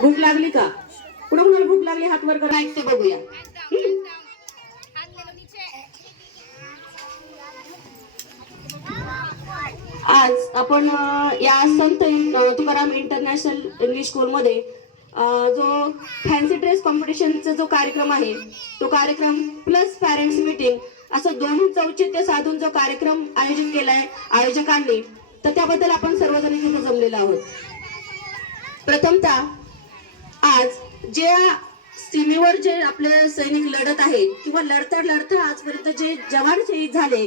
भूक लागली का? कुणा कुणाला भूक लागली? हात वर करा. एक ते बघूया. आज आपण या संत तुकाराम इंटरनॅशनल इंग्लिश स्कूलमध्ये जो फॅन्सी ड्रेस कॉम्पिटिशनचा जो कार्यक्रम आहे तो कार्यक्रम प्लस पॅरेंट्स मीटिंग असं दोन्ही औचित्य साधून जो कार्यक्रम आयोजित केलाय आयोजकांनी तर त्याबद्दल आपण सर्वजण इथे जमलेलो आहोत. प्रथमतः आज जे सीमेवर जे आपले सैनिक लढत आहेत किंवा लढता लढता आजपर्यंत जे जवान शहीद झाले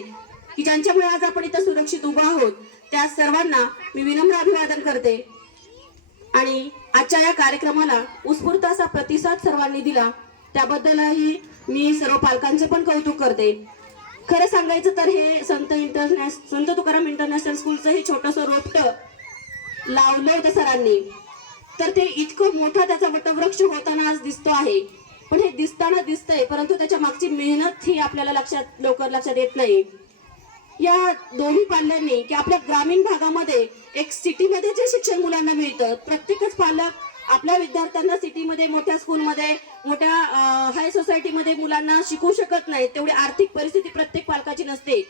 की ज्यांच्यामुळे आज आपण इथं सुरक्षित उभा आहोत त्या सर्वांना मी विनम्र अभिवादन करते. आणि आजच्या या कार्यक्रमाला उत्स्फूर्त असा प्रतिसाद सर्वांनी दिला. त्याबद्दलही मी सर्व पालकांचे पण कौतुक करते. खरं सांगायचं तर हे संत इंटरनॅश संत तुकाराम इंटरनॅशनल स्कूलचं हे छोटंसं रोपटं लावलं होतं सरांनी. तर ते इतकं मोठा त्याचा वटवृक्ष होताना आज दिसतो आहे. पण हे दिसताना दिसतंय परंतु त्याच्या मागची मेहनत ही आपल्याला लक्षात लवकर लक्षात येत नाही. या दोन्ही पाल्यांनी की आपल्या ग्रामीण भागामध्ये एक सिटीमध्ये जे शिक्षण मुलांना मिळतं प्रत्येकच पालक आपल्या विद्यार्थ्यांना सिटीमध्ये मोठ्या स्कूलमध्ये मोठ्या हाय सोसायटीमध्ये मुलांना शिकवू शकत नाही तेवढी आर्थिक परिस्थिती प्रत्येक पालकाची नसते.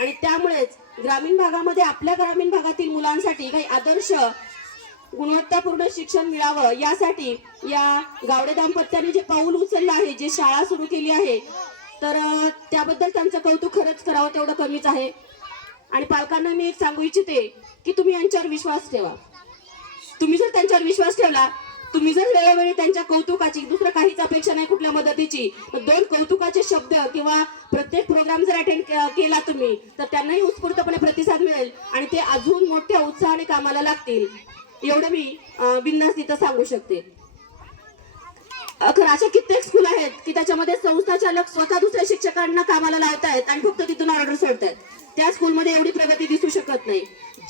आणि त्यामुळेच ग्रामीण भागामध्ये आपल्या ग्रामीण भागातील मुलांसाठी काही आदर्श गुणवत्तापूर्ण शिक्षण मिळावं यासाठी या गावडे दाम्पत्याने जे पाऊल उचललं आहे जे शाळा सुरू केली आहे तर त्याबद्दल त्यांचं कौतुक खरंच करावं तेवढं कमीच आहे. आणि पालकांना मी एक सांगू इच्छिते की तुम्ही यांच्यावर विश्वास ठेवा. तुम्ही जर त्यांच्यावर विश्वास ठेवला तुम्ही जर वेळोवेळी त्यांच्या कौतुकाची दुसरं काहीच अपेक्षा नाही कुठल्या मदतीची दोन कौतुकाचे शब्द किंवा प्रत्येक प्रोग्राम जर अटेंड केला तुम्ही तर त्यांनाही उत्स्फूर्तपणे प्रतिसाद मिळेल आणि ते अजून मोठ्या उत्साहाने कामाला लागतील. एवढं मी बिंदास तिथं सांगू शकते. खरं अशा कित्येक स्कूल आहेत की त्याच्यामध्ये संस्था चालक स्वतः दुसऱ्या शिक्षकांना कामाला लावतायत आणि फक्त तिथून ऑर्डर सोडतायत. त्या स्कूलमध्ये एवढी प्रगती दिसू शकत नाही.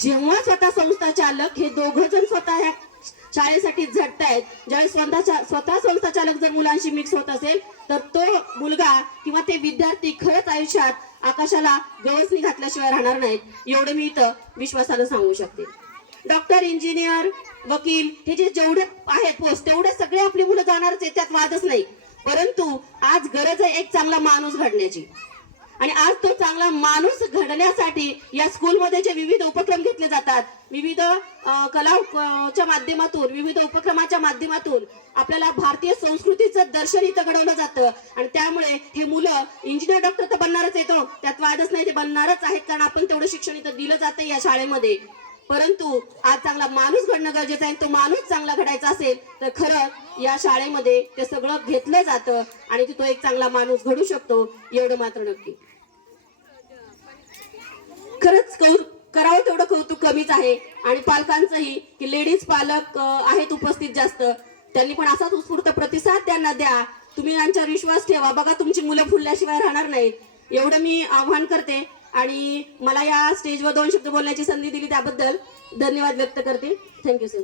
जेव्हा स्वतः संस्था चालक हे दोघं जण स्वतः ह्या शाळेसाठी झटतायत ज्यावेळेस स्वतः स्वतः संस्था चालक जर मुलांशी मिक्स होत असेल तर तो मुलगा किंवा ते विद्यार्थी खरंच आयुष्यात आकाशाला गवसणी घातल्याशिवाय राहणार नाहीत. एवढं मी इथं विश्वासानं सांगू शकते. डॉक्टर इंजिनियर वकील हे जे जेवढे आहेत पोस्ट तेवढे सगळे आपली मुलं जाणारच आहेत त्यात वादच नाही. परंतु आज गरज आहे एक चांगला माणूस घडण्याची. आणि आज तो चांगला माणूस घडण्यासाठी या स्कूलमध्ये जे विविध उपक्रम घेतले जातात विविध कलाच्या कला च्या माध्यमातून विविध उपक्रमाच्या माध्यमातून आपल्याला भारतीय संस्कृतीचं दर्शन इथं घडवलं जातं. आणि त्यामुळे हे मुलं इंजिनियर डॉक्टर तर बनणारच येतो हो. त्यात वादच नाही ते बनणारच आहेत कारण आपण तेवढं शिक्षण इथं दिलं जातं या शाळेमध्ये. परंतु आज चांगला माणूस घडणं गरजेचं आहे तो माणूस चांगला घडायचा असेल तर खरं या शाळेमध्ये ते सगळं घेतलं जातं आणि तो एक चांगला माणूस घडू शकतो एवढं मात्र नक्की. खरंच कौ करावं तेवढं कौतुक कमीच आहे. आणि पालकांचंही की लेडीज पालक आहेत उपस्थित जास्त. त्यांनी पण असाच उत्स्फूर्त प्रतिसाद त्यांना द्या. तुम्ही यांच्यावर विश्वास ठेवा. बघा तुमची मुलं फुलल्याशिवाय राहणार नाहीत. एवढं मी आव्हान करते. आणि मला या स्टेजवर दोन शब्द बोलण्याची संधी दिली त्याबद्दल धन्यवाद व्यक्त करते. Thank you sir